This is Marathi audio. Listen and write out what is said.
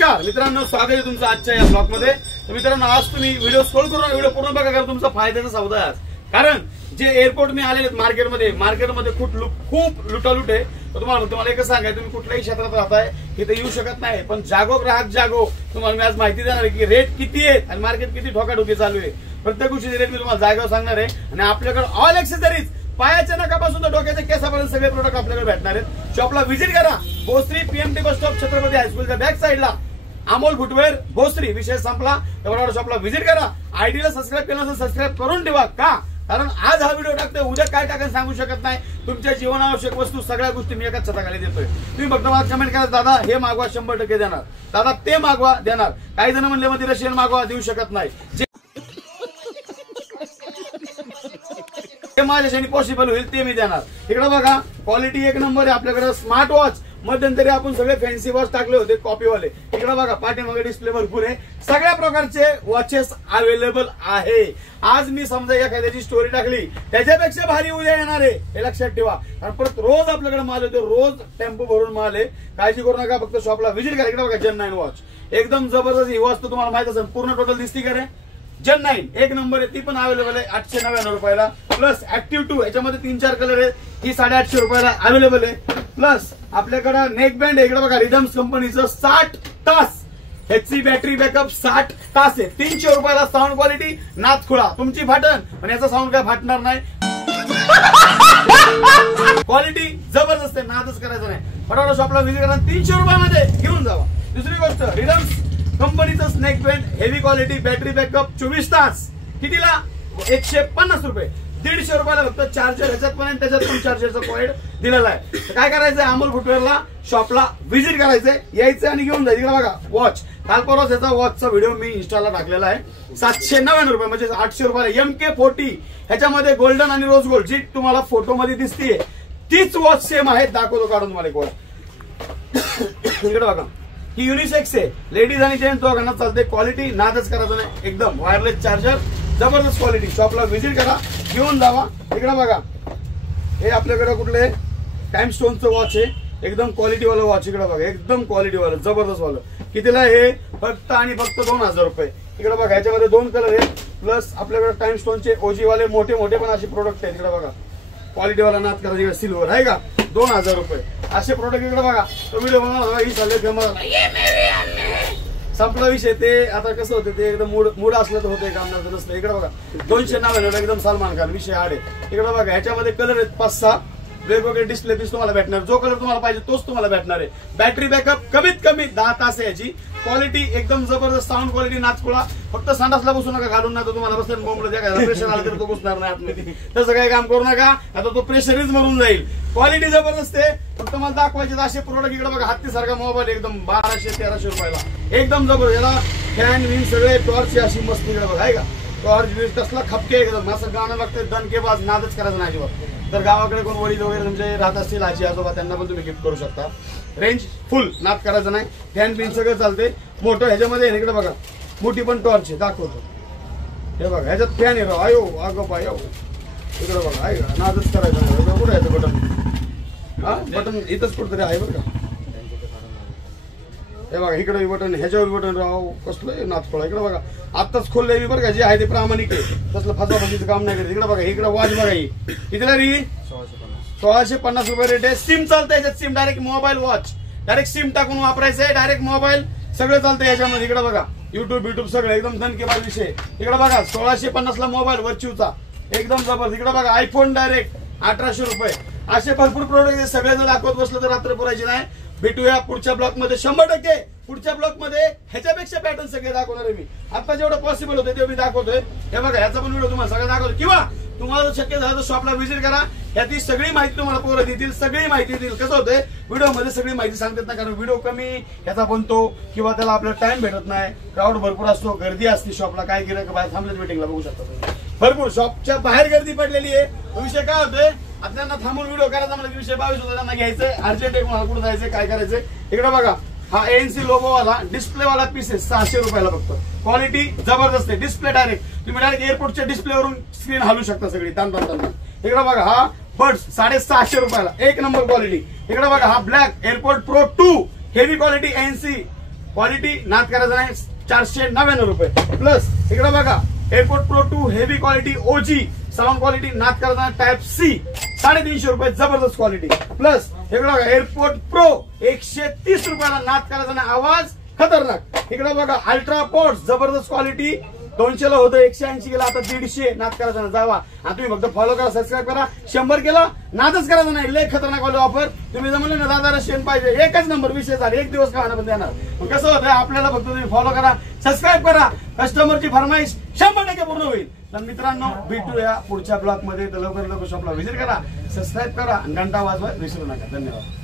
नमस्कार मित्रांनो, स्वागत आहे तुमचं आजच्या या ब्लॉग मध्ये। तर मित्रांनो, आज तुम्ही व्हिडिओ स्क्रॉल करून व्हिडिओ पूर्ण बघा, कारण तुमचा फायद्याचा सौदा आहे। कारण जे एअरपोर्ट मी आलेले मार्केटमध्ये खूप लुटालूट आहे। तर तुम्हाला एकच सांगाय, तुम्ही कुठल्याही क्षेत्रात राहताय इथे येऊ शकत नाही, पण जागो ग्राहक जागो। तुम्हाला मी आज माहिती देणार आहे की रेट किती आहे आणि मार्केट किती ठोकाठोकी चालू आहे। प्रत्येक गोष्टीचे रेट मी तुम्हाला जागेवर सांगणार आहे। आणि आपल्याकडे ऑल एक्सेसरीज, पायाच्या नखापासून तर डोक्याच्या केसापर्यंत सगळे प्रोडक्ट आपल्याकडे भेटणार आहेत। शॉपला व्हिजिट करा, Bhosari PMT bus stop Chhatrapati हायस्कूलच्या बॅक साईडला अमोल फुटवेअर भोसरी। विषय संपला। तेवढा शॉपला व्हिजिट करा। आयडीला सबस्क्राईब केलं असेल सबस्क्राईब करून ठेवा। का? कारण आज हा व्हिडिओ टाकतोय, उद्या काय टाकायचं सांगू शकत नाही। तुमच्या जीवनावश्यक वस्तू सगळ्या गोष्टी मी एकाच छताखाली देतोय। तुम्ही फक्त मला कमेंट करा, दादा हे मागवा 100% देणार, दादा ते मागवा देणार। काही जण म्हणले मध्ये रशियन मागवा, देऊ शकत नाही। माझ्याशी पॉसिबल होईल ते मी देणार। इकडे बघा, क्वालिटी एक नंबर आहे। आपल्याकडे स्मार्ट वॉच, मध्यंतरी आपण सगळे फॅन्सी वॉच टाकले होते कॉपीवाले। इकडे बघा, पाठीमागे डिस्प्ले भरपूर आहे, सगळ्या प्रकारचे वॉचेस अवेलेबल आहे। आज मी समजा एखाद्याची स्टोरी टाकली, त्याच्यापेक्षा भारी उद्या येणार आहे, हे लक्षात ठेवा। कारण परत रोज आपल्याकडे माल येतो, रोज टेम्पो भरून माल आहे। काळजी करू नका, फक्त शॉपला व्हिजिट करा। इकडे बघा, Gen9 वॉच एकदम जबरदस्त। ही वॉच तुम्हाला माहित असेल, पूर्ण टोटल दिसती का रे? Gen9 एक नंबर आहे, ती पण अवेलेबल आहे 899 रुपयाला। प्लस ऍक्टिव्ह 2, याच्यामध्ये 3-4 कलर आहेत, ही 850 रुपयाला अवेलेबल आहे। प्लस आपल्याकडे नेक बँड आहे, इकडे बघा रिदम्स कंपनीचं 60 तास ह्याची बॅटरी बॅकअप 60 तास आहे। 300 रुपयाला साऊंड क्वालिटी नाच खुळा, तुमची फाटन पण याचा साऊंड काय फाटणार नाही। क्वालिटी जबरदस्त आहे, नादच करायचं नाही। फटाफट शॉपला व्हिजिट करा, 300 रुपयामध्ये घेऊन जावा। दुसरी गोष्ट, रिदम्स कंपनीचं snake band heavy quality, battery backup 24 तास, कितीला? 150 रुपये। 150 रुपयाला फक्त चार्जर, ह्याच्यात पण त्याच्यात पण चार्जरचा पॉइंट दिलेला आहे। तर काय करायचंय, अमोल फुटवेअरला शॉपला व्हिजिट करायचंय, यायचं आणि घेऊन जायचं। इकडे बघा वॉच, काल परवाच याचा वॉचचा व्हिडिओ मी इंस्टाला टाकलेला आहे। 799 रुपये म्हणजे 800 रुपयाला MK40, ह्याच्यामध्ये गोल्डन आणि रोज गोल्ड जी तुम्हाला फोटो मध्ये दिसतीये तीच वॉच सेम आहे। दाखवतो काढून तुम्हाला एक वॉच। इकडे बघा, ही युनिसेक्स आहे, लेडीज आणि जेंट्स दोघांना चालते। क्वालिटी नादच करायचं नाही, एकदम वायरलेस चार्जर, जबरदस्त क्वालिटी। शॉपला व्हिजिट करा, घेऊन जावा। इकडे बघा, हे आपल्याकडे कुठले टाइम स्टोनचं वॉच आहे, एकदम क्वालिटी वाला वॉच। इकडे बघा, एकदम क्वालिटी वाला, जबरदस्त वाला। कितीला? हे फक्त आणि फक्त 2000 रुपये। इकडे बघा, ह्याच्यामध्ये 2 कलर आहेत। प्लस आपल्याकडे टाइम स्टोनचे ओजी वाले मोठे पण असे प्रोडक्ट आहेत। इकडे बघा, क्वालिटी वाला नाद करायचा, सिल्वर आहे का, 2000 रुपये असे प्रोडक्ट। इकडे बघा, तो व्हिडिओ संपला विषय। ते आता कसं होतं, ते एकदम मूड असलं तर होतं, काम नसतं। इकडे बघा, 299 एकदम सलमान खान, विषय आडे। इकडे बघा, ह्याच्यामध्ये कलर आहेत 5-6 वेगवेगळे, डिस्प्ले पीस तुम्हाला भेटणार, जो कलर तुम्हाला पाहिजे तोच तुम्हाला भेटणार आहे। बॅटरी बॅकअप कमीत कमी 10 तास आहे याची। क्वालिटी एकदम जबरदस्त, साऊंड क्वालिटी नाचकुळा। फक्त संडासला बसू नका, घालून नाही तर तुम्हाला बसलं बोंबलं द्या, प्रेशर आलं तर तो बसणार नाही आतमध्ये, तसं काही काम करू नका, आता तो प्रेशरच मरून जाईल। क्वालिटी जबरदस्त आहे, फक्त मला दाखवायचे असे प्रोडक्ट। इकडे बघा, हत्तीसारखा मोबाईल, एकदम 1200-1300 रुपयाला, एकदम जबरदस्त। याला फॅन विन सगळे, टॉर्च अशी मस्त। इकडे बघा, आहे का टॉर्च विन, कसला खपके, एकदम असं गाणं लागतं दणकेबाज, नादच करायचं नाही अजिबात। तर गावाकडे कोण वडील वगैरे तुमचे राहत असतील, आजी आजोबा, त्यांना पण तुम्ही गिफ्ट करू शकता। रेंज फुल, नाद करायचं नाही, फॅन पिन सगळं चालते। मोठं ह्याच्यामध्ये इकडे बघा, मोठी पण टॉर्च आहे, दाखवतो। हे बघा, ह्याच्यात फॅन आहे, आयो अगो पायो। इकडे बघा, आहे का, नादच करायचं नाही। कुठे आहे बटन? हा, बटन इथंच कुठतरी आहे बरं का। हे बघा, इकडे बटन, ह्याच्यावर बटन, राव कसलं नाचफळ। इकडे बघा, आत्ताच खोललंय बरं का, जे आहे ते प्रामाणिक आहे, तसलं फसवाफसवीचं काम नाही करत। इकडे बघा, इकडे वॉच बघा, ही कितीला री? 1650 रुपये रेट आहे। सिम चालतं याच्यात, SIM direct mobile watch, direct SIM टाकून वापरायचं आहे, डायरेक्ट मोबाईल सगळं चालतं याच्यामध्ये। इकडे बघा, युट्यूब सगळं एकदम धनकेबाज विषय। इकडे बघा, 1650 ला मोबाईल वर्च्यूचा, एकदम जबरदस्त। इकडे बघा, आयफोन डायरेक्ट 1800 रुपये। असे भरपूर प्रोडक्ट सगळ्यांना दाखवत बसलं तर रात्र पुरायची नाही। भेटूया पुढच्या ब्लॉक मध्ये 100%। पुढच्या ब्लॉक मध्ये ह्याच्यापेक्षा पॅटर्न सगळे दाखवणार आहे मी। आता जेवढं पॉसिबल होते तेवढी दाखवतोय। हे बघा, ह्याचा पण व्हिडिओ तुम्हाला सगळं दाखवतो, किंवा तुम्हाला शक्य झालं तर शॉपला व्हिजिट करा, याची सगळी माहिती तुम्हाला पोरं देतील, सगळी माहिती देतील। कसं होतंय, व्हिडिओ मध्ये सगळी माहिती सांगतात ना, कारण व्हिडिओ कमी याचा बनतो, किंवा त्याला आपल्याला टाइम भेटत नाही, क्राऊड भरपूर असतो, गर्दी असते शॉपला। काय गिरायक बाहेर थांबलेच मीटिंगला बघू शकता तुम्ही, भरपूर शॉपच्या बाहेर गर्दी पडलेली आहे। तो विषय काय होतोय, आपल्याला थांबून व्हिडिओ करायचा म्हणजे विषय 22 होता, त्यांना घ्यायचंय अर्जंट आहे, कोणाला कुठं जायचंय, काय करायचंय। इकडे बघा, हा ANC लोगो वाला डिस्प्ले वाला पीस आहे, 600 रुपयाला फक्त। क्वालिटी जबरदस्त आहे, डिस्प्ले डायरेक्ट तुम्ही डायरेक्ट एअरपोर्टच्या डिस्प्लेवरून स्क्रीन हलवू शकता सगळी ताण। इकडे बघा, हा बड्स 650 रुपयाला, एक नंबर क्वालिटी। इकडे बघा, हा black airport pro 2 heavy quality ANC quality नाद करायचा नाही 499 रुपये प्लस इकडे बघा एअरपोर्ट प्रो 2 हेवी क्वालिटी ओजी साऊंड क्वालिटी नाद करायचा टाइप सी 350 रुपये जबरदस्त क्वालिटी प्लस इकडे बघा एअरपोर्ट प्रो 130 रुपयाला नाद करायचा नाही आवाज खतरनाक। इकडे बघा अल्ट्रा पोर्ट्स जबरदस्त क्वालिटी 200 ला होतं 180 गेला आता 150 नाद करायचा नाही जावा आणि तुम्ही फक्त फॉलो करा सबस्क्राईब करा 100 केला नादच करायचा नाही लय खतरनाक वाले ऑफर तुम्ही जर म्हणले ना दादा रशियन पाहिजे एकच नंबर विषय झाला एक दिवस खाणं पण देणार मग कसं होतं आपल्याला फक्त तुम्ही फॉलो करा सबस्क्राईब करा कस्टमरची फरमाईश 100% पूर्ण होईल। तर मित्रांनो भेटूया पुढच्या ब्लॉग मध्ये तर लवकर शॉपला व्हिजिट करा सबस्क्राईब करा आणि घंटा वाजवा विसरू नका धन्यवाद।